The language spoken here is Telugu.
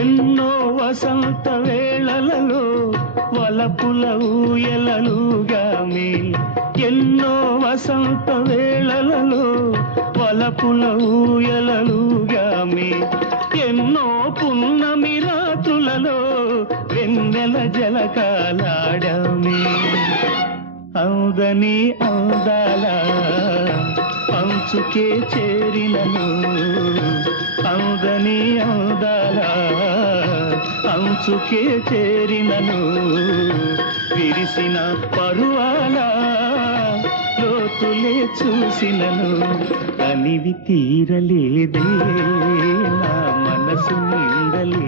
ఎన్నో వసంత వేళలలో వలపుల ఊయలలుగామే, ఎన్నో వసంత వేళలలో వలపుల ఊయలలుగామే, ఎన్నో పున్నమి రాత్రులలో వెన్నెల జలకాలాడామే. అందని అందాల అంచుకే చేరినను, అందని అందాల అంచుకే చేరినను, విరిసిన పరువాల లోతులే చూసినను, తనివి తీరలేదే నా మనసు నిండలే.